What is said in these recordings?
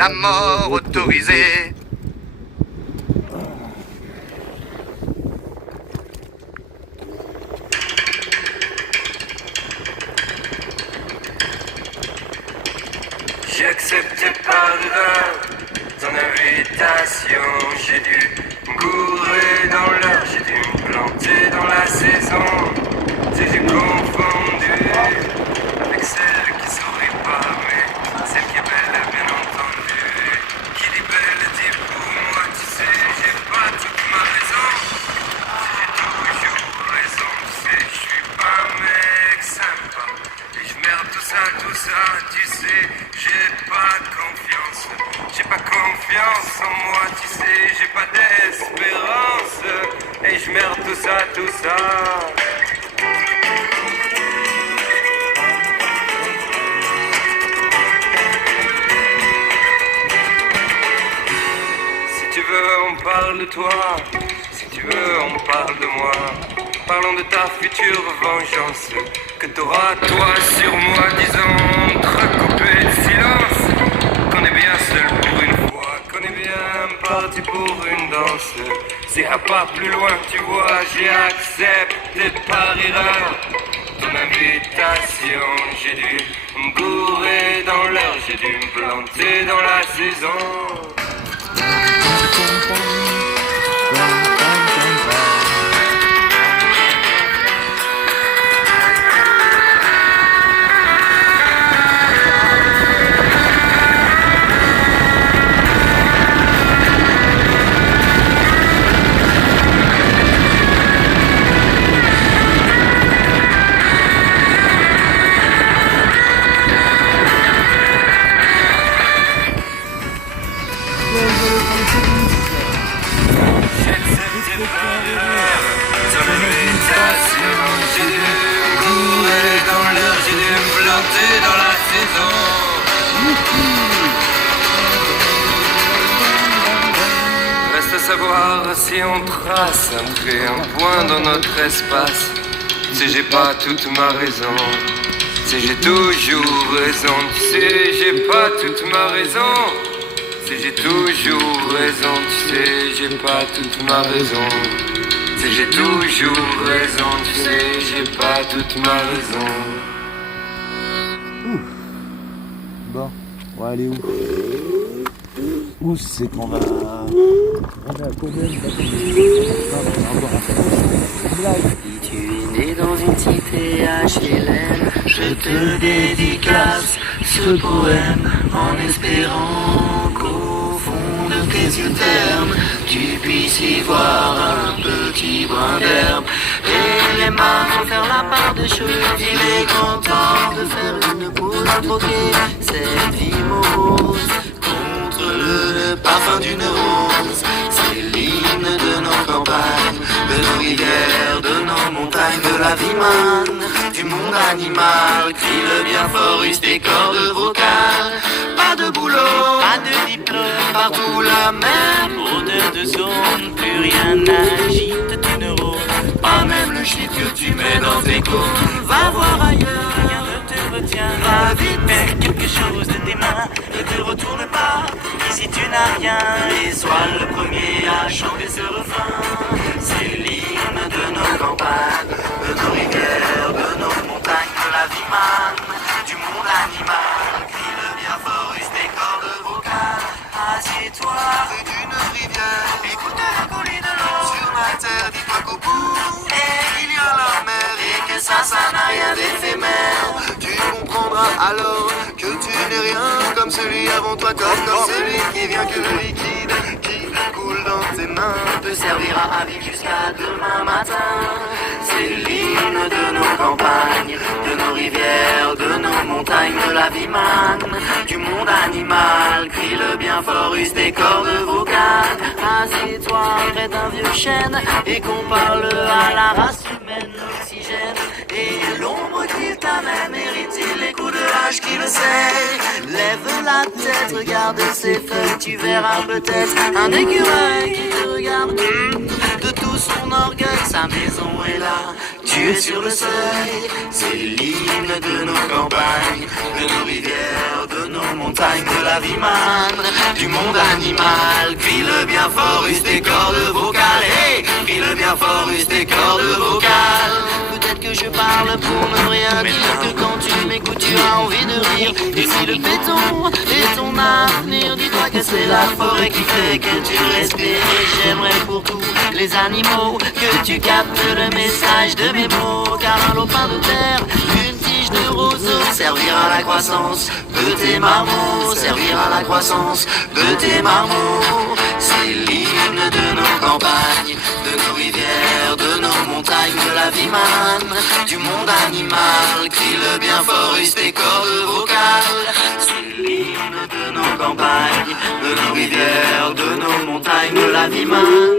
la mort autorisée. J'ai accepté par erreur ton invitation. J'ai dû me gourer dans l'heure, j'ai dû me planter dans la saison. Tu sais, j'ai confondu avec celle qui sourit pas, mais celle qui est belle, bien entendu. Qui dit belle dit pour moi, tu sais, j'ai pas toute ma raison. J'ai toujours raison, tu sais, je suis pas un mec sympa. Et je merde tout ça, tu sais, j'ai pas confiance. J'ai pas confiance en moi, tu sais, j'ai pas d'espérance. Et je merde tout ça. Si tu veux, on parle de toi. Si tu veux, on parle de moi. Parlons de ta future vengeance que t'auras toi sur moi, disons, recoupé de silence. Qu'on est bien seul pour une fois, qu'on est bien parti pour une danse. C'est à pas plus loin, tu vois, j'ai accepté par erreur ton invitation. J'ai dû me gourer dans l'heure, j'ai dû me planter dans la saison. Reste à savoir si on trace un trait, un point dans notre espace. Tu sais, j'ai pas toute ma raison. Tu sais, j'ai toujours raison. Tu sais, j'ai pas toute ma raison. Tu sais, j'ai toujours raison. Tu sais, j'ai pas toute ma raison. Tu sais, j'ai toujours raison. Tu sais, j'ai pas toute ma raison. Bon, on va aller où? Où c'est qu'on va? On est à combien de Tu es né dans une cité HLM. Je te dédicace ce poème en espérant qu'au fond de tes yeux ternes tu puisses y voir un petit brin d'herbe. Et les mains vont faire la part des choses. Il est grand temps de faire une pause, à troquer cette vie morose contre le parfum d'une rose. C'est l'hymne de nos campagnes, de nos rivières, de nos montagnes, de la vie manne, du monde animal. Crie le bien fort, use tes cordes vocales. Pas de boulot, pas de diplôme, partout la même odeur de zone. Plus rien n'agite tes neurones, pas même le shit que tu mets dans tes côtes. Va voir ailleurs, rien ne te retient. Va vite, faire quelque chose de tes mains. Ne te retourne pas, ici tu n'as rien. Et sois le premier à chanter ce refrain. C'est l'hymne de nos campagnes, de nos rivières, de nos montagnes, de la vie manne, du monde animal. Crie le bien fort, use tes cordes vocales. Assieds-toi rue d'une rivière, écoute le colis de l'eau. Sur ma terre, dis-toi qu'au bout, il y a la mer. Et que ça n'a rien d'éphémère. Tu comprendras alors que tu n'es rien comme celui avant toi, comme celui qui vient que le liquide qui coule dans tes mains te servira à vivre jusqu'à demain matin. C'est l'hymne de nos campagnes, de nos rivières, de nos montagnes, de la vie manne, du monde animal. Crie le bien fort, use tes cordes vocales. Assieds-toi près d'un vieux chêne et qu'on parle à la race humaine. L'oxygène et l'ombre qu'il t'a même hérité, les coups de l'âge qui le sait. Lève la tête, regarde ses feuilles, tu verras peut-être un écureuil qui te regarde. De tout son orgueil, sa maison est là, tu es sur le seuil. C'est l'hymne de nos campagnes, de nos rivières, de nos montagnes. montagnes de la vie man, du monde animal. Crie-le bien fort, use tes cordes vocales. Hey, crie-le bien fort, use tes cordes vocales. Peut-être que je parle pour ne rien dire, que quand tu m'écoutes tu as envie de rire. Et si le béton est ton avenir, dis-toi que c'est la forêt qui fait que tu respires. Et j'aimerais pour tous les animaux que tu captes le message de mes mots. Car un lopin de terre, une tige de roseau servira à la croissance de tes marmots, servira à la croissance de tes marmots. C'est l'hymne de nos campagnes, de nos rivières, de nos montagnes, de la vie man, du monde animal. Crie-le bien fort, use tes cordes vocales. C'est l'hymne de nos campagnes, de nos rivières, de nos montagnes, de la vie man,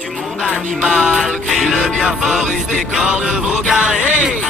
du monde animal. Crie-le bien fort, use tes cordes vocales. Hey!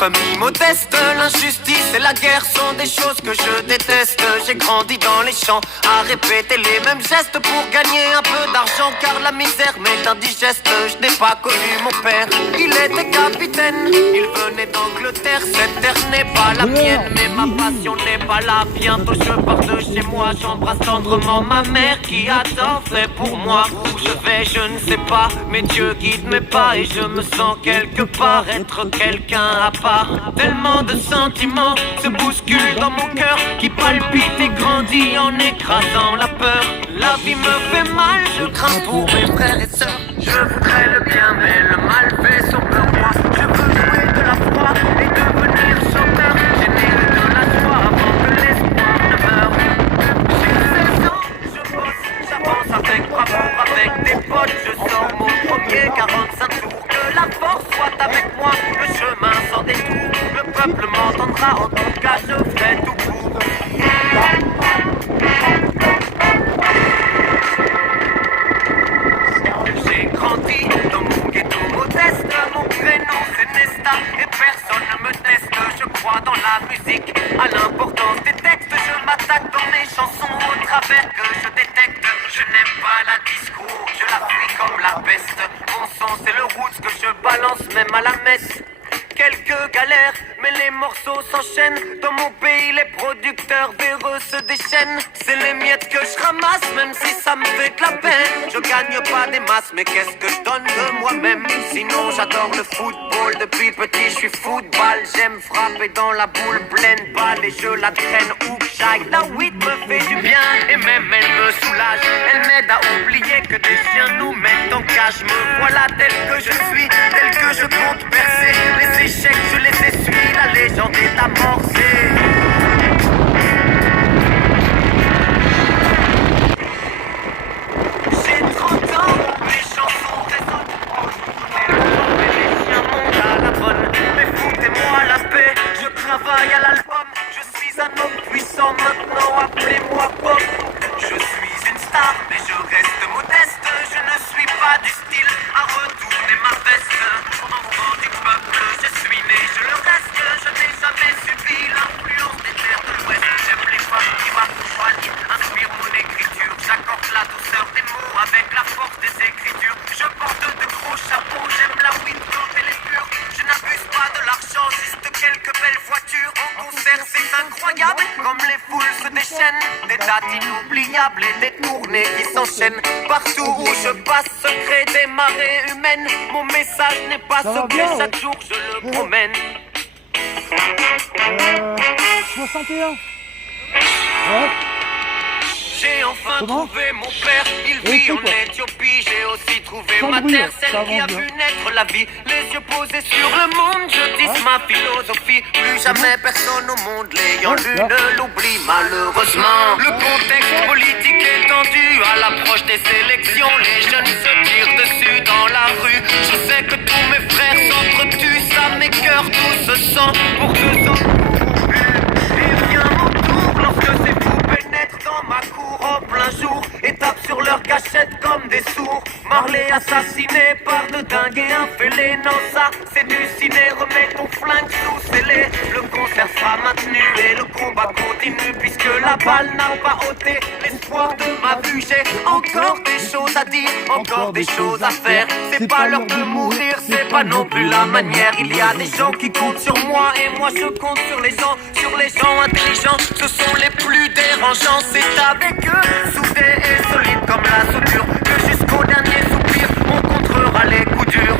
Famille modeste, l'injustice et la guerre sont des choses que je déteste. J'ai grandi dans les champs à répéter les mêmes gestes pour gagner un peu d'argent, car la misère m'est indigeste. Je n'ai pas connu mon père, il était capitaine, il venait d'Angleterre. Cette terre n'est pas la mienne, mais ma passion n'est pas là. Bientôt je pars de chez moi, j'embrasse tendrement ma mère qui a tant fait pour moi. Où je vais je ne sais pas, mais Dieu guide mes pas et je me sens quelque part être quelqu'un à part. Tellement de sentiments se bousculent dans mon cœur, qui palpite et grandit en écrasant la peur. La vie me fait mal, je crains pour mes frères et sœurs. Je voudrais le bien mais le mal fait son peur moi. Je veux jouer de la foi et devenir chanteur, générer de la joie avant que l'espoir ne meure. J'ai 16 ans, je bosse, j'avance avec bravoure, avec des potes. Je sors mon premier 45 tours. Que la force soit avec moi, le chemin sans détour. Le peuple m'entendra, en tout cas je ferai tout pour. J'ai grandi dans mon ghetto modeste. Mon prénom c'est Nesta et personne ne me teste. Je crois dans la musique, à l'importance des textes. Je m'attaque dans mes chansons au travers que je détecte. Je n'aime pas la disco, je la fuis comme la peste. Mon sang c'est le roots que je balance même à la messe. Quelques galères, mais les morceaux s'enchaînent. Dans mon pays, les producteurs véreux se déchaînent. C'est les miettes que je ramasse, même si ça me fait de la peine. Je gagne pas des masses, mais qu'est-ce que je donne de moi-même? Sinon, j'adore le football. Depuis petit, je suis football. J'aime frapper dans la boule pleine balle et je la traîne où que j'aille. La weed me fait du bien et même elle me soulage. Elle m'aide à oublier que des chiens nous mettent en cage. Me voilà tel que je suis, tel que je compte percer. Les échecs, je les essuie, la légende est amorcée. J'ai 30 ans, mes chansons résonnent. Les chiens montent à la bonne, mais foutez-moi la paix. Je travaille à l'album, je suis un homme puissant. Maintenant appelez-moi Bob. Je suis une star, mais je reste modeste. Je ne suis pas du style à retourner ma veste. En mouvement du peuple, je suis né, je le reste. Je n'ai jamais subi l'influence des terres de l'Ouest. J'aime les femmes qui m'accompagnent, inspirent mon écriture. J'accorde la douceur des mots avec la force des écritures. Je porte de gros chapeaux, j'aime la weed quand elle est pure. Je n'abuse pas de l'argent, juste quelques belles voitures. En concert c'est incroyable, comme les foules se déchaînent. Des dates inoubliables et des tournées qui s'enchaînent. Partout où je passe se créent des marées humaines. Mon message n'est pas secret, chaque jour je le promène. 61. Ouais. J'ai enfin trouvé mon père, il vit en Éthiopie. J'ai aussi trouvé ma terre, celle qui a vu naître la vie. Les yeux posés sur le monde, je dis ma philosophie. Plus jamais personne au monde l'ayant lu ne l'oublie malheureusement. Le contexte politique est tendu à l'approche des élections. Les jeunes se tirent dessus dans la rue. Je sais que tous mes frères s'entretuent, ça m'écoeure tout ce sang. Pour que et vient mon tour lorsque ces fous pénètrent dans ma cour en plein jour et tapent sur leur cachette comme des sourds. Marley assassiné par de dingues et un fêlé. Non, ça c'est du ciné, remets ton flingue sous scellé. Le concert sera maintenu et le combat continue, puisque la balle n'a pas ôté l'espoir de ma vue. J'ai encore des choses à dire, encore des choses à faire. C'est pas l'heure de mourir, c'est pas non plus la manière. Il y a des gens qui comptent sur moi et moi je compte sur les gens intelligents. Ce sont les plus dérangeants, c'est avec eux, soudés et solides comme la soudure, que jusqu'au dernier soupir, on contrera les coups durs.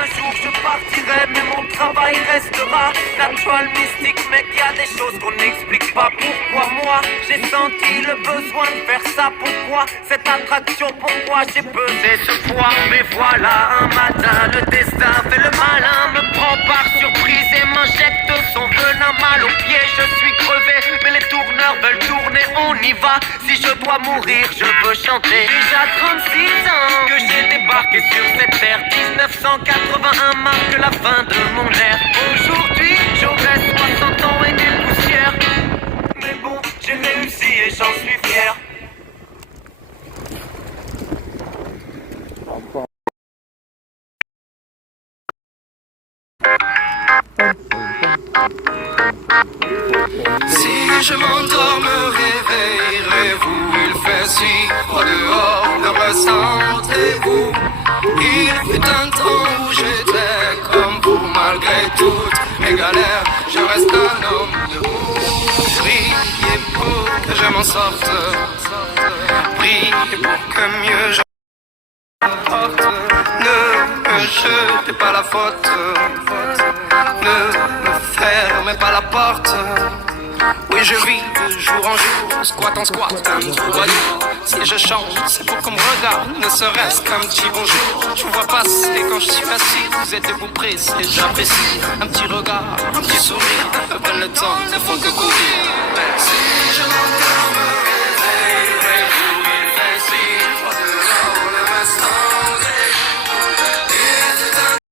Un jour je partirai, mais mon travail restera natural, mystique, mec, y a des choses qu'on n'explique pas. Pourquoi moi, j'ai senti le besoin de faire ça? Pourquoi cette attraction? Pourquoi j'ai pesé ce poids? Mais voilà, un matin, le destin fait le malin, me prend par surprise et m'injecte son venin mal aux pieds. Je suis crevé, mais les tourneurs veulent tourner, on y va. Si je dois mourir, je veux chanter. Déjà 36 ans que j'ai débarqué sur cette terre. 1981 marque la fin de mon ère. Aujourd'hui, j'aurai 60 ans et des poussières. Mais bon, j'ai réussi et j'en suis fier. Si je m'endors, me réveillerez-vous? Il fait si froid dehors, le ressentez-vous? Il fut un temps où j'étais comme vous, malgré toutes mes galères, je reste un homme debout. Priez pour que je m'en sorte, priez pour que mieux je porte. Ne me jetez pas la faute, ne me fermez pas la porte. Oui, je vis de jour en jour, squat en squat, un troubadour. Si je chante, c'est pour qu'on me regarde, ne serait-ce qu'un petit bonjour. Je vous vois passer quand je suis assis, vous êtes debout pressé, j'apprécie. Un petit regard, un petit sourire, à peine le temps ne font que courir.